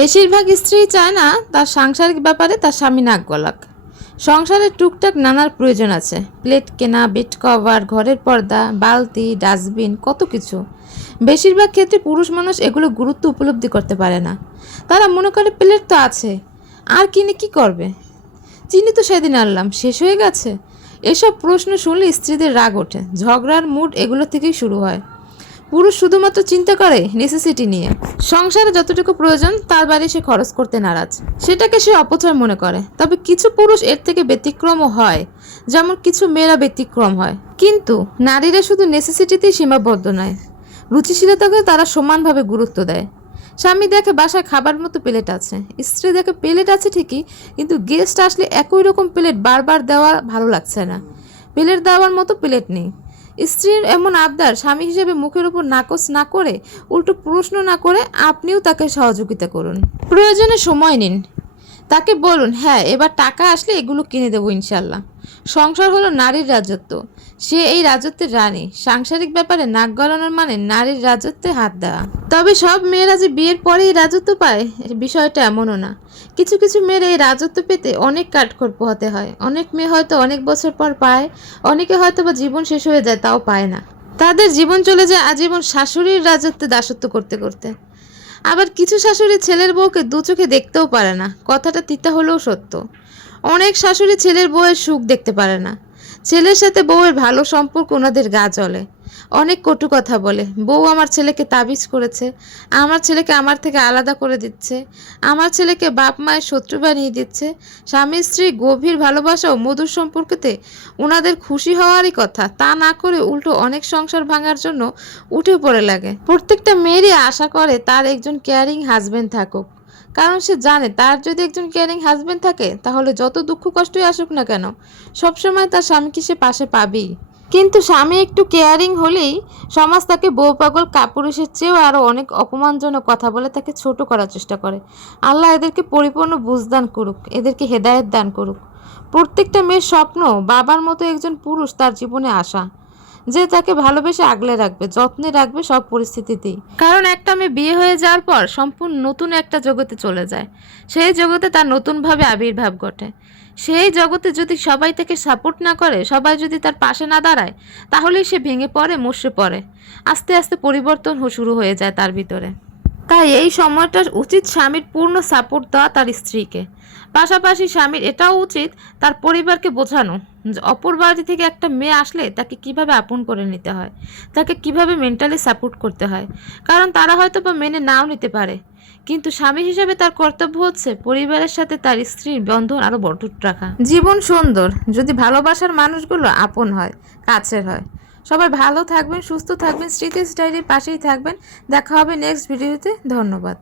বেশিরভাগ স্ত্রী চায় না তার সাংসারিক ব্যাপারে তার স্বামী নাক গলাক। সংসারের টুকটাক নানার প্রয়োজন আছে, প্লেট কেনা, বেড কভার, ঘরের পর্দা, বালতি, ডাস্টবিন, কত কিছু। বেশিরভাগ ক্ষেত্রে পুরুষ মানুষ এগুলো গুরুত্ব উপলব্ধি করতে পারে না। তারা মনে করে প্লেট তো আছে, আর কিনে কি করবে, চিনি তো সেদিন আনলাম, শেষ হয়ে গেছে। এসব প্রশ্ন শুনলে স্ত্রীদের রাগ ওঠে, ঝগড়ার মুড এগুলো থেকেই শুরু হয়। পুরুষ শুধুমাত্র চিন্তা করে নেসেসিটি নিয়ে, সংসারে যতটুকু প্রয়োজন তার বাইরে সে খরচ করতে নারাজ, সেটাকে সে অপচয় মনে করে। তবে কিছু পুরুষ এর থেকে ব্যতিক্রমও হয়, যেমন কিছু মেয়েরা ব্যতিক্রম হয়। কিন্তু নারীরা শুধু নেসেসিটিতেই সীমাবদ্ধ নয়, রুচিশীলতাকে তারা সমানভাবে গুরুত্ব দেয়। স্বামী দেখে বাসায় খাবার মতো প্লেট আছে, স্ত্রী দেখে প্লেট আছে ঠিকই, কিন্তু গেস্ট আসলে একই রকম প্লেট বারবার দেওয়া ভালো লাগছে না, প্লেট দেওয়ার মতো প্লেট নেই। স্ত্রীর এমন আবদার স্বামী হিসেবে মুখের উপর নাকচ না করে, উল্টো প্রশ্ন না করে আপনিও তাকে সহযোগিতা করুন। প্রয়োজনে সময় নিন, তাকে বলুন, হ্যাঁ এবার টাকা আসলে এগুলো কিনে দেবো ইনশাল্লাহ। সংসার হলো নারীর রাজত্ব, সে এই রাজত্বের রানী। সাংসারিক ব্যাপারে নাক গলানোর মানে নারীর রাজত্বে হাত দেওয়া। তবে সব মেয়েরা যে বিয়ের পরেই রাজত্ব পায় বিষয়টা এমনও না। কিছু কিছু মেয়ের এই রাজত্ব পেতে অনেক কাঠখড় পোহাতে হয়। অনেক মেয়ে হয়তো অনেক বছর পর পায়, অনেকে হয়তো বা জীবন শেষ হয়ে যায় তাও পায় না। তাদের জীবন চলে যায় আজীবন শাশুড়ির রাজত্বে দাসত্ব করতে করতে। আবার কিছু শাশুড়ি ছেলের বউকে দু চোখে দেখতেও পারে না, কথাটা তিতা হলেও সত্য। অনেক শাশুড়ি ছেলের বউয়ের সুখ দেখতে পারে না, ছেলের সাথে বউয়ের ভালো সম্পর্ক ওনাদের গা জ্বলে। অনেক কটু কথা বলে, বউ আমার ছেলেকে তাবিজ করেছে, আমার ছেলেকে আমার থেকে আলাদা করে দিচ্ছে, আমার ছেলেকে বাপ মায়ের শত্রু বানিয়ে দিচ্ছে। স্বামী স্ত্রী গভীর ভালোবাসা ও মধুর সম্পর্কেতে ওনাদের খুশি হওয়ারই কথা, তা না করে উল্টো অনেক সংসার ভাঙার জন্য উঠে পড়ে লাগে। প্রত্যেকটা মেয়েরই আশা করে তার একজন কেয়ারিং হাজবেন্ড থাকুক, কারণ সে জানে তার যদি একজন কেয়ারিং হাজবেন্ড থাকে তাহলে যত দুঃখ কষ্টই আসুক না কেন সবসময় তার স্বামীকে সে পাশে পাবেই। কিন্তু স্বামী একটু কেয়ারিং হলেই সমাজ তাকে বউ পাগল, কাপুরুষের চেয়েও আরও অনেক অপমানজনক কথা বলে তাকে ছোট করার চেষ্টা করে। আল্লাহ এদেরকে পরিপূর্ণ বুঝদান করুক, এদেরকে হেদায়েত দান করুক। প্রত্যেকটা মেয়ের স্বপ্ন বাবার মতো একজন পুরুষ তার জীবনে আসা, যে তাকে ভালোবেসে আগলে রাখবে, যত্নে রাখবে সব পরিস্থিতিতেই। কারণ একটা মেয়ে বিয়ে হয়ে যাওয়ার পর সম্পূর্ণ নতুন একটা জগতে চলে যায়, সেই জগতে তার নতুনভাবে আবির্ভাব ঘটে। সেই জগতে যদি সবাই তাকে সাপোর্ট না করে, সবাই যদি তার পাশে না দাঁড়ায়, তাহলেই সে ভেঙে পড়ে, মুষড়ে পড়ে, আস্তে আস্তে পরিবর্তন শুরু হয়ে যায় তার ভিতরে। তাই এই সময়টা উচিত স্বামীর পূর্ণ সাপোর্ট দেওয়া তার স্ত্রীকে। পাশাপাশি স্বামীর এটাও উচিত তার পরিবারকে বোঝানো যে অপর বাড়ি থেকে একটা মেয়ে আসলে তাকে কিভাবে আপন করে নিতে হয়, তাকে কিভাবে মেন্টালি সাপোর্ট করতে হয়। কারণ তারা হয়তো বা মেনে নাও নিতে পারে, কিন্তু স্বামী হিসেবে তার কর্তব্য হচ্ছে পরিবারের সাথে তার স্ত্রীর বন্ধন আরও অটুট রাখা। জীবন সুন্দর যদি ভালোবাসার মানুষগুলো আপন হয়, কাছের হয়। সবাই ভালো থাকবেন, সুস্থ থাকবেন, স্মৃতি ডায়েরির পাশেই থাকবেন। দেখা হবে নেক্সট ভিডিওতে। ধন্যবাদ।